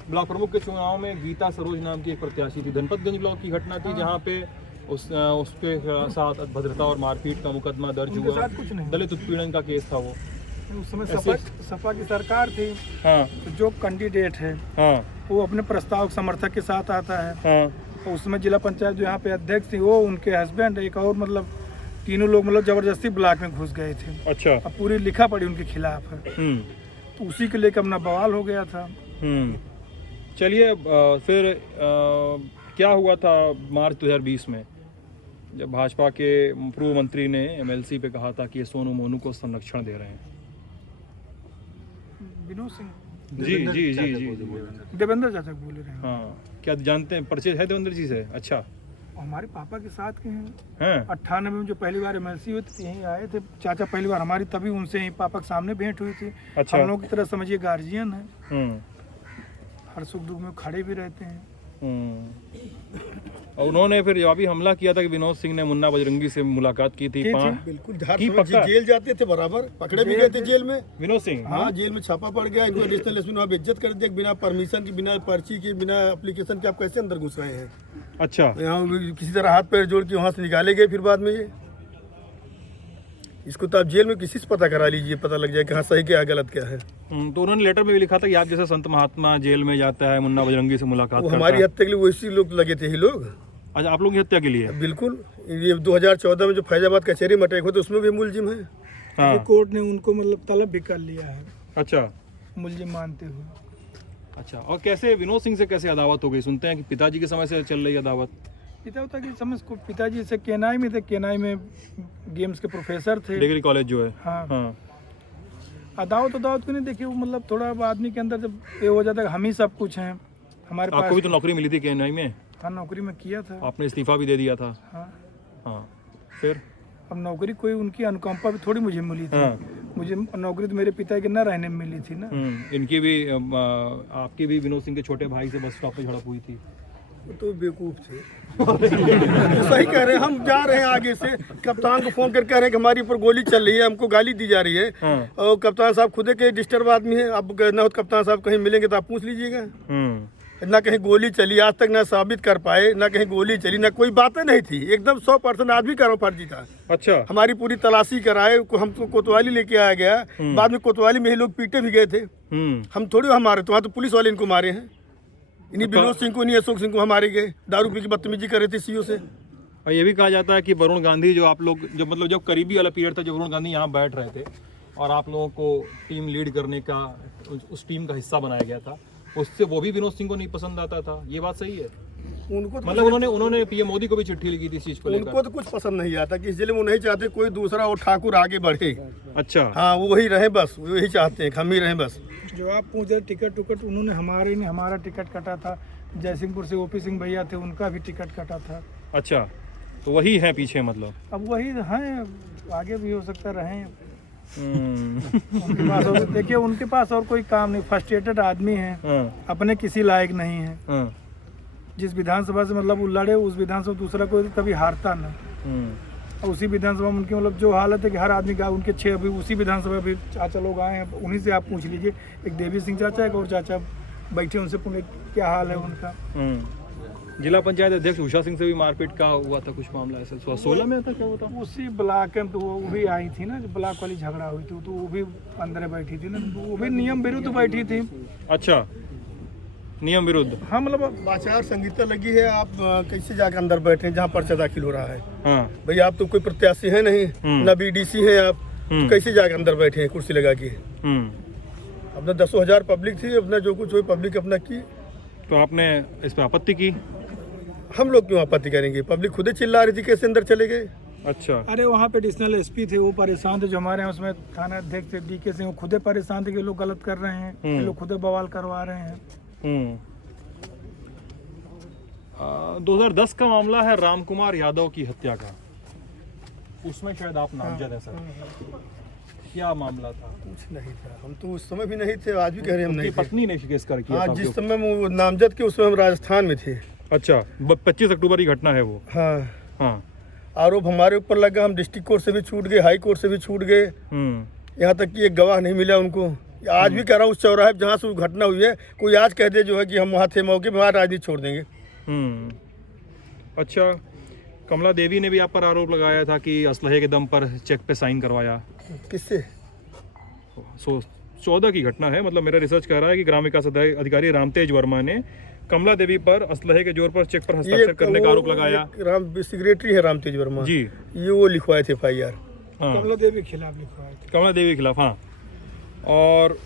ब्लॉक प्रमुख के चुनाव में गीता सरोज नाम की एक प्रत्याशी थी। धनपतगंज ब्लॉक की घटना थी जहाँ पे उसके साथ अभद्रता और मारपीट का मुकदमा दर्ज हुआ, दलित उत्पीड़न का केस था वो। उस समय सपा की सरकार थी। हाँ। तो जो कैंडिडेट है, हाँ, वो अपने प्रस्ताव समर्थक के साथ आता है। हाँ। तो उसमें जिला पंचायत जो यहाँ पे अध्यक्ष थी, वो उनके हस्बैंड, एक और मतलब तीनों लोग मतलब जबरदस्ती ब्लॉक में घुस गए थे। अच्छा। अब पूरी लिखा पड़ी उनके खिलाफ है। तो उसी के लेकर अपना बवाल हो गया था। चलिए, फिर क्या हुआ था मार्च 2020 में, जब भाजपा के पूर्व मंत्री ने एमएलसी पे कहा था कि ये सोनू मोनू को संरक्षण दे रहे हैं। विनोद सिंह जी, देवेंद्र चाचा बोले रहे हैं। हाँ, क्या जानते हैं, परिचय है देवेंद्र जी से? अच्छा। हमारे पापा के साथ के हैं। 98 में जो पहली बार एमएलसी हुई थी, यहीं आए थे चाचा पहली बार हमारी, तभी उनसे ही पापा के सामने भेंट हुई थी। अच्छा। हम लोग की तरह समझिए गार्जियन है, हर सुख दुख में खड़े भी रहते हैं। और उन्होंने फिर अभी हमला किया था कि विनोद सिंह ने मुन्ना बजरंगी से मुलाकात की थी। बिल्कुल, जेल जाते थे, बराबर पकड़े भी गए थे जेल में विनोद सिंह। हाँ, जेल में छापा पड़ गया, इनको एडिशनल एसपी वहाँ बेइज्जत कर दिया, बिना परमिशन की, बिना पर्ची के, बिना एप्लीकेशन के आप कैसे अंदर घुस रहे हैं। अच्छा। यहाँ किसी तरह हाथ पैर जोड़ के वहाँ से निकाले गए। फिर बाद में ये इसको तो आप जेल में किसी से पता करा लीजिए, पता लग जाए कि हाँ सही क्या है गलत क्या है। तो उन्होंने लेटर में भी लिखा था कि आप जैसा संत महात्मा जेल में जाता है, मुन्ना बजरंगी से मुलाकात करता है। हमारी हत्या के लिए वैसे लोग लगे थे ही लोग। अच्छा, आप लोगों की हत्या के लिए? बिल्कुल। ये 2014 में जो फैजाबाद कचहरी में अटैक हुआ था, उसमें भी मुलजिम है। हाँ। कोर्ट ने उनको मतलब तलब भी कर लिया है। अच्छा। मुलजिम मानते हुए। अच्छा, और कैसे विनोद सिंह से कैसे अदावत हो गई? सुनते हैं कि पिताजी के समय से चल रही अदावत। पिता की समझ को, पिताजी से केनाई में थे, केनाई में गेम्स के प्रोफेसर थे, डिग्री कॉलेज जो है। हाँ। अदावत को नहीं देखिए, वो मतलब थोड़ा आदमी के अंदर जब ये हो जाता है हम ही सब कुछ हैं हमारे पास। आपको भी तो नौकरी मिली थी केनाई में? हाँ, नौकरी में किया था। आपने इस्तीफा भी दे दिया था। हाँ। फिर अब नौकरी कोई उनकी अनुकंपा भी थोड़ी मुझे मिली थी। मुझे नौकरी तो मेरे पिता के न रहने में मिली थी ना। इनकी भी, आपकी भी विनोद सिंह के छोटे भाई से बस स्टॉप पे झड़प हुई थी। वो तो बेवकूफ थे। तो सही कह रहे हैं, हम जा रहे हैं आगे से, कप्तान को फोन करके कह रहे हैं कि हमारी ऊपर गोली चल रही है, हमको गाली दी जा रही है। और कप्तान साहब खुद के डिस्टर्ब आदमी है, अब ना हो कप्तान साहब कहीं मिलेंगे तो आप पूछ लीजिएगा। ना कहीं गोली चली आज तक, ना साबित कर पाए, ना कहीं गोली चली, ना कोई बातें नहीं थी, एकदम 100% आदमी का फर्जी था। अच्छा, हमारी पूरी तलाशी कराए, हमको कोतवाली लेके आया गया, बाद में कोतवाली में ही लोग पीटे भी गए थे। हम थोड़ी हमारे तो वहाँ तो पुलिस वाले इनको मारे हैं, इन्हीं विनोद सिंह को, इन्हीं अशोक सिंह को हमारे गए, दारू पी की बदतमीजी कर रहे थे सीओ से। और ये भी कहा जाता है कि वरुण गांधी जो आप लोग जब मतलब जब करीबी वाला पीरियड था जब वरुण गांधी यहाँ बैठ रहे थे और आप लोगों को टीम लीड करने का उस टीम का हिस्सा बनाया गया था, उससे वो भी विनोद सिंह को नहीं पसंद आता था, ये बात सही है? उनको तो मतलब उन्होंने पीएम मोदी को भी चिट्ठी लिखी थी इस चीज को लेकर। उनको तो कुछ पसंद नहीं आता कि इस जिले में वो नहीं चाहते कोई दूसरा वो ठाकुर आगे बढ़े। अच्छा, हाँ, वो वही रहे बस, वही चाहते हैं, हम ही रहे बस। जो आप पूछ रहे टिकट उन्होंने हमारा टिकट कटा था, जयसिंहपुर से ओपी सिंह भैया थे, उनका भी टिकट कटा था। अच्छा, तो वही है पीछे मतलब? अब वही हैं, आगे भी हो सकता रहे। उनके पास और देखिए, उनके पास और कोई काम नहीं, फ्रस्ट्रेटेड आदमी है, अपने किसी लायक नहीं है। जिस विधानसभा से मतलब वो लड़े, उस विधानसभा दूसरा कोई कभी हारता ना। और उसी विधानसभा में उनकी मतलब जो हालत है कि हर आदमी का, उनके 6 अभी उसी विधानसभा में चाचा लोग आए हैं, उन्हीं से आप पूछ लीजिए। एक देवी सिंह चाचा, एक और चाचा बैठे, उनसे पूछे क्या हाल है उनका। जिला पंचायत अध्यक्ष उषा सिंह से भी मारपीट का हुआ था कुछ मामला, ऐसा 16 में था, क्या होता? उसी ब्लॉक में तो वो भी आई थी ना, जो ब्लॉक वाली झगड़ा हुई थी, तो वो भी अंदर बैठी थी ना, तो वो भी नियम विरुद्ध बैठी थी। अच्छा, नियम विरुद्ध? हाँ, मतलब आचार संहिता लगी है, आप कैसे जाकर अंदर बैठे जहाँ पर्चा दाखिल हो रहा है? हाँ भाई, आप तो कोई प्रत्याशी है नहीं, ना बीडीसी है आप, तो कैसे जाकर अंदर बैठे हैं कुर्सी लगा के? अपना 10,000 पब्लिक थी, अपना जो कुछ हुई पब्लिक अपना की। तो आपने इस पर आपत्ति की? हम लोग क्यों आपत्ति करेंगे, पब्लिक खुद ही चिल्ला रही थी, कैसे अंदर चले गए? अच्छा, अरे वहाँ पे एडिशनल एसपी थे, वो परेशान थे, जो हमारे यहाँ उसमें थाना अध्यक्ष थे डीके सिंह, वो खुद परेशान थे कि लोग गलत कर रहे हैं, ये लोग खुद बवाल करवा रहे हैं। 2010 का मामला है रामकुमार यादव की हत्या का, उसमें शायद आप नामजद हैं सर, क्या मामला था? कुछ नहीं था, हम तो उस समय भी नहीं थे, आज भी कह रहे हैं हम नहीं थे। पत्नी ने शिकस्त किया हाँ, था जिस समय वो नामजद के, उस समय हम राजस्थान में थे। अच्छा, 25 अक्टूबर की घटना है वो? हाँ हाँ। आरोप हमारे ऊपर लगा, हम डिस्ट्रिक्ट कोर्ट से भी छूट गए, हाई कोर्ट से भी छूट गए, यहाँ तक कि एक गवाह नहीं मिला उनको। आज भी कह रहा हूँ, उस चौराहे जहाँ से घटना हुई है, कोई आज कह दे जो है कि हम वहाँ थे मौके में, वहाँ राजनीति छोड़ देंगे। अच्छा, कमला देवी ने भी आप पर आरोप लगाया था कि असलहे के दम पर चेक पे साइन करवाया। किससे? 14 की घटना है, मतलब मेरा रिसर्च कह रहा है कि ग्राम विकास अधिकारी रामतेज वर्मा ने कमला देवी पर असलहे के जोर पर चेक पर हस्ताक्षर करने का आरोप लगाया। सेक्रेटरी है रामतेज वर्मा जी, ये वो लिखवाए थे FIR। कमला देवी के खिलाफ लिखवाए थे। कमला देवी के खिलाफ, हाँ। और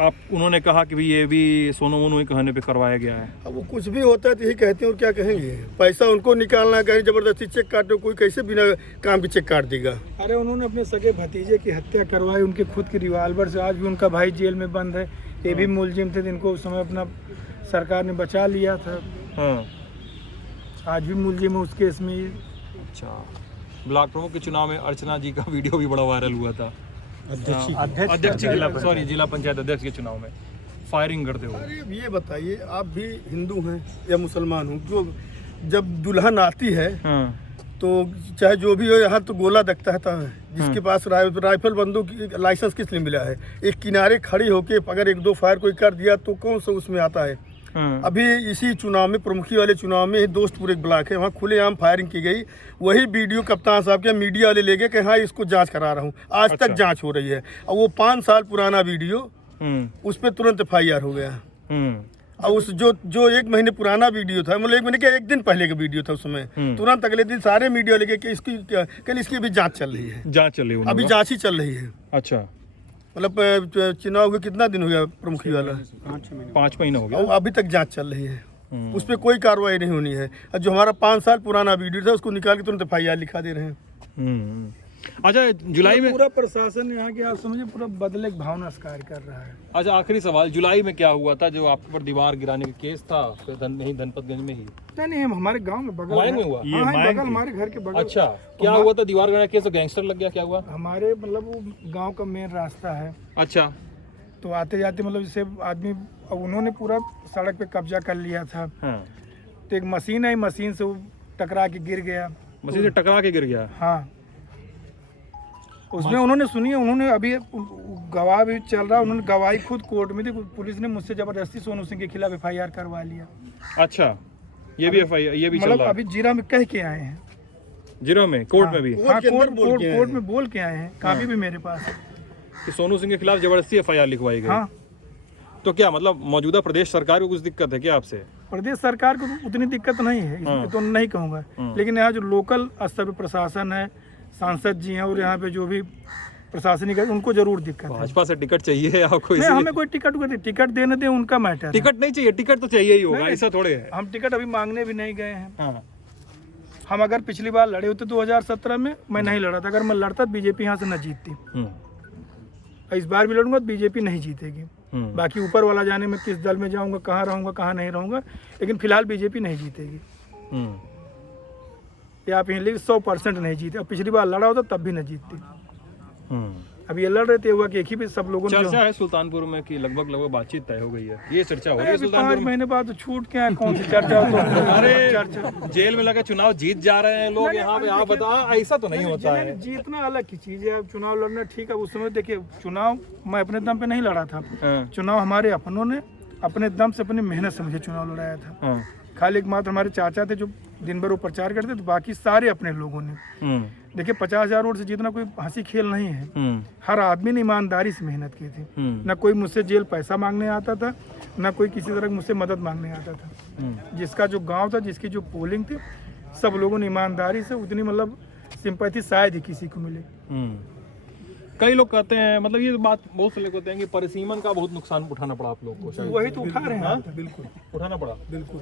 आप उन्होंने कहा कि भी ये भी सोनू मोनू के कहने पे करवाया गया है। अब वो कुछ भी होता है तो यही कहते हैं, और क्या कहेंगे? पैसा उनको निकालना, कहीं जबरदस्ती चेक काटो, कोई कैसे बिना काम के चेक काट देगा? अरे उन्होंने अपने सगे भतीजे की हत्या करवाई, उनके खुद की रिवाल्वर से, आज भी उनका भाई जेल में बंद है, ये भी मुलजिम थे, जिनको उस समय अपना सरकार ने बचा लिया था। हाँ, आज भी मुलजिम है उस केस में। अच्छा, ब्लॉक प्रमुख के चुनाव में अर्चना जी का वीडियो भी बड़ा वायरल हुआ था, अध्यक्ष के खिलाफ, सॉरी जिला पंचायत अध्यक्ष के चुनाव में फायरिंग करते हुए। अरे ये बताइए, आप भी हिंदू हैं या मुसलमान हो, जो जब दुल्हन आती है तो चाहे जो भी हो, यहाँ तो गोला दखता है, जिसके पास राइफल बंदूक लाइसेंस किस लिए मिला है? एक किनारे खड़ी होके अगर 1-2 फायर कोई कर दिया तो कौन सा उसमें आता है? अभी इसी चुनाव में, प्रमुखी वाले चुनाव में, दोस्तपुर एक ब्लॉक है, वहाँ खुलेआम फायरिंग की गई। वही वीडियो कप्तान साहब के मीडिया वाले ले गए कि हाँ इसको जांच करा रहा हूँ, आज तक जांच हो रही है। और वो 5 साल पुराना वीडियो, उस पर तुरंत FIR हो गया। और उस जो 1 महीने पुराना वीडियो था, मतलब 1 महीने क्या 1 दिन पहले का वीडियो था, उसमें तुरंत अगले दिन सारे मीडिया लेके कि इसकी कल इसकी भी जांच चल रही है, जांच चल रही है, अभी जांच ही चल रही है। अच्छा, मतलब चुनाव हुए कितना दिन हो गया प्रमुखी वाला? 5 महीना हो गया, और अभी तक जांच चल रही है, उस पर कोई कार्रवाई नहीं होनी है। और जो हमारा 5 साल पुराना वीडियो था, उसको निकाल के तुरंत FIR लिखा दे रहे हैं। अच्छा, जुलाई में पूरा प्रशासन यहाँ के, आप समझिए, पूरा बदले की भावना कार्य कर रहा है। अच्छा, आखिरी सवाल, जुलाई में क्या हुआ था जो आप पर दीवार गिराने का केस था? धनपतगंज में ही? नहीं, हमारे गांव में बगल में हुआ। बगल, हमारे घर के बगल। अच्छा, क्या हुआ था? दीवार गिराने का केस, गैंगस्टर लग गया, क्या हुआ? हमारे मतलब वो गांव का मेन रास्ता है। अच्छा, तो आते जाते मतलब जैसे आदमी, उन्होंने पूरा सड़क पे कब्जा कर लिया था। तो एक मशीन है, मशीन से वो टकरा के गिर गया। मशीन से टकरा के गिर गया। हाँ, उसमें उन्होंने सुनी है, उन्होंने अभी गवाह भी चल रहा है, उन्होंने गवाही खुद कोर्ट में दी। पुलिस ने मुझसे जबरदस्ती सोनू सिंह के खिलाफ FIR करवा लिया। अच्छा, ये भी FIR, ये भी चल मतलब रहा है अभी जीरा में कह के आए हैं, जीरो में, कोर्ट में भी। हाँ, कोर्ट में बोल के आए हैं, काफी भी मेरे पास है कि सोनू सिंह के खिलाफ जबरदस्ती FIR लिखवाई गई। हाँ, तो क्या मतलब मौजूदा प्रदेश सरकार को कुछ दिक्कत है क्या आपसे? प्रदेश सरकार को तो उतनी दिक्कत नहीं है, इसमें तो नहीं कहूँगा, लेकिन यहाँ जो लोकल स्तर पे प्रशासन है, सांसद जी हैं और यहाँ पे जो भी प्रशासनिक है, उनको जरूर दिक्कत है। भाजपा से टिकट चाहिए आपको? नहीं, हमें कोई टिकट देने दे, उनका मैटर है। टिकट नहीं चाहिए, टिकट तो चाहिए ही होगा, ऐसा थोड़े है। हम टिकट अभी मांगने भी नहीं गए हैं। हाँ। हम अगर पिछली बार लड़े होते 2017 में, मैं नहीं लड़ा था। अगर मैं लड़ता तो बीजेपी यहाँ से न जीतती। इस बार भी लड़ूंगा तो बीजेपी नहीं जीतेगी। बाकी ऊपर वाला जाने में किस दल में जाऊंगा, कहाँ रहूंगा, कहाँ नहीं रहूंगा, लेकिन फिलहाल बीजेपी नहीं जीतेगी। ये आप यहाँ 100% नहीं जीते। अब पिछली बार लड़ा होता तब भी न जीतती। अब ये लड़ रहे थे, हुआ कि एक ही पे सब लोगों ने चर्चा है सुल्तानपुर में कि लगभग बातचीत तय हो गई है, ये चर्चा हो रही है अभी सुल्तानपुर 5 में। महीने बाद तो छूट के आए, कौन सी चर्चा हो तो अरे चर्चा जेल में लगा चुनाव जीत जा रहे हैं लोग यहाँ पे, आप बता, ऐसा तो नहीं होता है। जीतना अलग की चीज है। अब चुनाव लड़ना ठीक है, उस समय देखिए चुनाव मैं अपने दम पे नहीं लड़ा था। चुनाव हमारे अपनों ने अपने दम से, अपनी मेहनत से मुझे चुनाव लड़ाया था। खाली एकमात्र हमारे चाचा थे जो दिन भर वो प्रचार करते, तो बाकी सारे अपने लोगों ने। देखिए 50,000 वोट से जीतना कोई हंसी खेल नहीं है। हर आदमी ने ईमानदारी से मेहनत की थी। न कोई मुझसे जेल पैसा मांगने आता था, न कोई किसी तरह मुझसे मदद मांगने आता था। जिसका जो गांव था, जिसकी जो पोलिंग थी, सब लोगों ने ईमानदारी से उतनी मतलब सिंपैथी शायद ही किसी को मिले। कई लोग कहते हैं, मतलब ये बात बहुत से लोग कहते हैं कि परिसीमन का बहुत नुकसान उठाना पड़ा आप लोग को, शायद वही तो उठा रहे हैं। बिल्कुल उठाना पड़ा। बिल्कुल।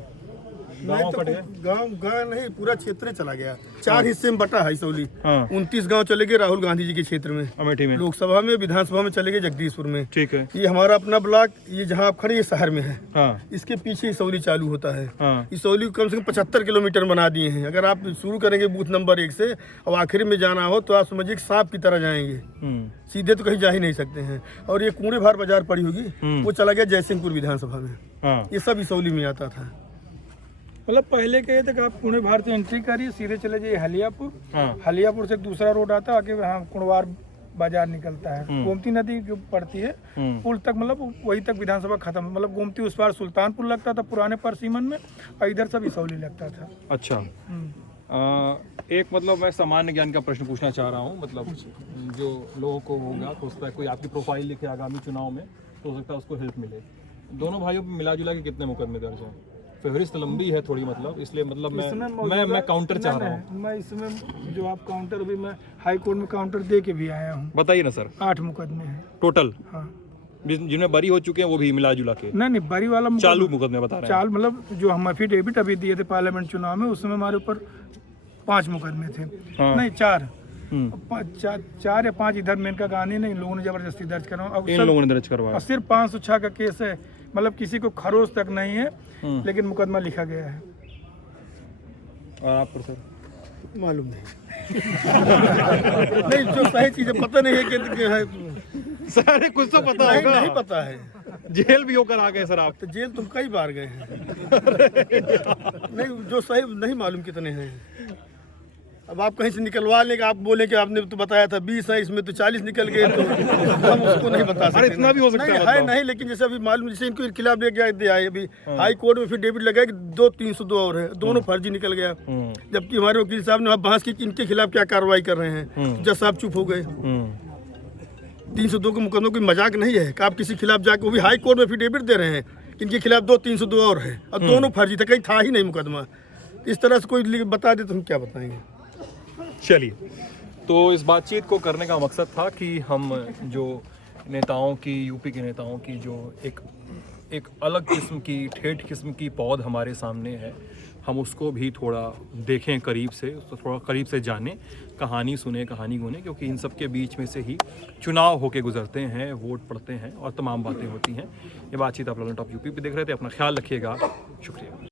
गाँव कट गए, गांव नहीं, पूरा क्षेत्र चला गया। 4 हिस्से में बटा है इसौली। हाँ। 29 गांव चले गए राहुल गांधी जी के क्षेत्र में, अमेठी में, लोकसभा में, विधानसभा में चले गए जगदीशपुर में। ठीक है। ये हमारा अपना ब्लॉक, ये जहाँ आप खड़े, ये शहर में है। हाँ। इसके पीछे इसौली चालू होता है। हाँ। इसौली को कम से कम 75 किलोमीटर बना दिए हैं। अगर आप शुरू करेंगे बूथ नंबर 1 से और आखिरी में जाना हो तो आप समझिए सांप की तरह जाएंगे, सीधे तो कहीं जा ही नहीं सकते हैं। और ये कूड़े भार बाजार पड़ी होगी, वो चला गया जयसिंहपुर विधानसभा में। हाँ। ये सब इसौली में आता था। मतलब पहले कहे थे कि आप पुणे भारत से एंट्री करिए, सीधे चले जाइए हलियापुर। हलियापुर से एक दूसरा रोड आता है, आगे यहाँ कुणवार बाजार निकलता है, गोमती नदी जो पड़ती है पुल तक, मतलब वही तक विधानसभा खत्म। मतलब गोमती उस पार सुल्तानपुर लगता था पुराने परसीमन में, और इधर सब इसौली लगता था। अच्छा। एक मतलब मैं सामान्य ज्ञान का प्रश्न पूछना चाह रहा हूँ, मतलब जो लोगों को होगा, हो सकता है कोई आपकी प्रोफाइल लिखे आगामी चुनाव में, तो हो सकता है उसको हेल्प मिले। दोनों भाइयों पे मिला जुला के कितने मुकदमे दर्ज हैं? फेवरिस्ट लंबी है थोड़ी, मतलब इसलिए मतलब मैं काउंटर चाह रहा हूँ। मैं इसमें जो आप काउंटर, अभी मैं हाई कोर्ट में काउंटर दे के भी आया हूँ। बताइए ना सर। 8 मुकदमे हैं टोटल? हाँ। जिनमें बरी हो चुके हैं वो भी मिला जुला के? नहीं, बरी वाला चालू मुकदमे बता रहे हैं। चाल मतलब जो हम एफिडेविट अभी दिए थे पार्लियामेंट चुनाव में, उसमें हमारे ऊपर 5 मुकदमे थे। नहीं 4 4 या 5 इधर मेनका गांधी ने, इन लोगों ने जबरदस्ती दर्ज करवाया। इन लोगों ने दर्ज करवाया। सिर्फ 506 का केस है, मतलब किसी को खरोच तक नहीं है, लेकिन मुकदमा लिखा गया है। और आप पर सर? मालूम नहीं। नहीं, जो सही चीजें पता नहीं है कि है। सारे कुछ तो पता होगा। नहीं पता है। जेल भी होकर आ गए सर आप? तो जेल तुम कई बार गए हैं। नहीं, जो सही नहीं मालूम कितने हैं। अब आप कहीं से निकलवा लेंगे, आप बोले कि आपने तो बताया था 20 है, इसमें तो 40 निकल गए, तो हम उसको नहीं बता सकते। इतना भी हो सकता है नहीं, लेकिन जैसे अभी मालूम, जैसे इनको खिलाफ ले गया दिया है अभी हाई कोर्ट में, फिर डेविड लगा कि 2-302 और है, दोनों फर्जी निकल गया। जबकि हमारे वकील साहब ने बहस की कि इनके खिलाफ क्या कार्रवाई कर रहे हैं, जज साहब चुप हो गए। 302 के मुकदमे कोई मजाक नहीं है कि आप किसी खिलाफ जाकर, वो भी हाई कोर्ट में एफिडेविट दे रहे हैं, इनके खिलाफ 2-302 और है, और दोनों फर्जी था, कहीं था ही नहीं मुकदमा। इस तरह से कोई बता दे तो हम क्या बताएंगे। चलिए, तो इस बातचीत को करने का मकसद था कि हम जो नेताओं की, यूपी के नेताओं की जो एक अलग किस्म की, ठेठ किस्म की पौध हमारे सामने है, हम उसको भी थोड़ा देखें करीब से, उसको थोड़ा करीब से जानें, कहानी सुने, कहानी गुने, क्योंकि इन सब के बीच में से ही चुनाव होके गुजरते हैं, वोट पड़ते हैं और तमाम बातें होती हैं। ये बातचीत आप लोग टॉप यूपी पे देख रहे थे। अपना ख्याल रखिएगा। शुक्रिया।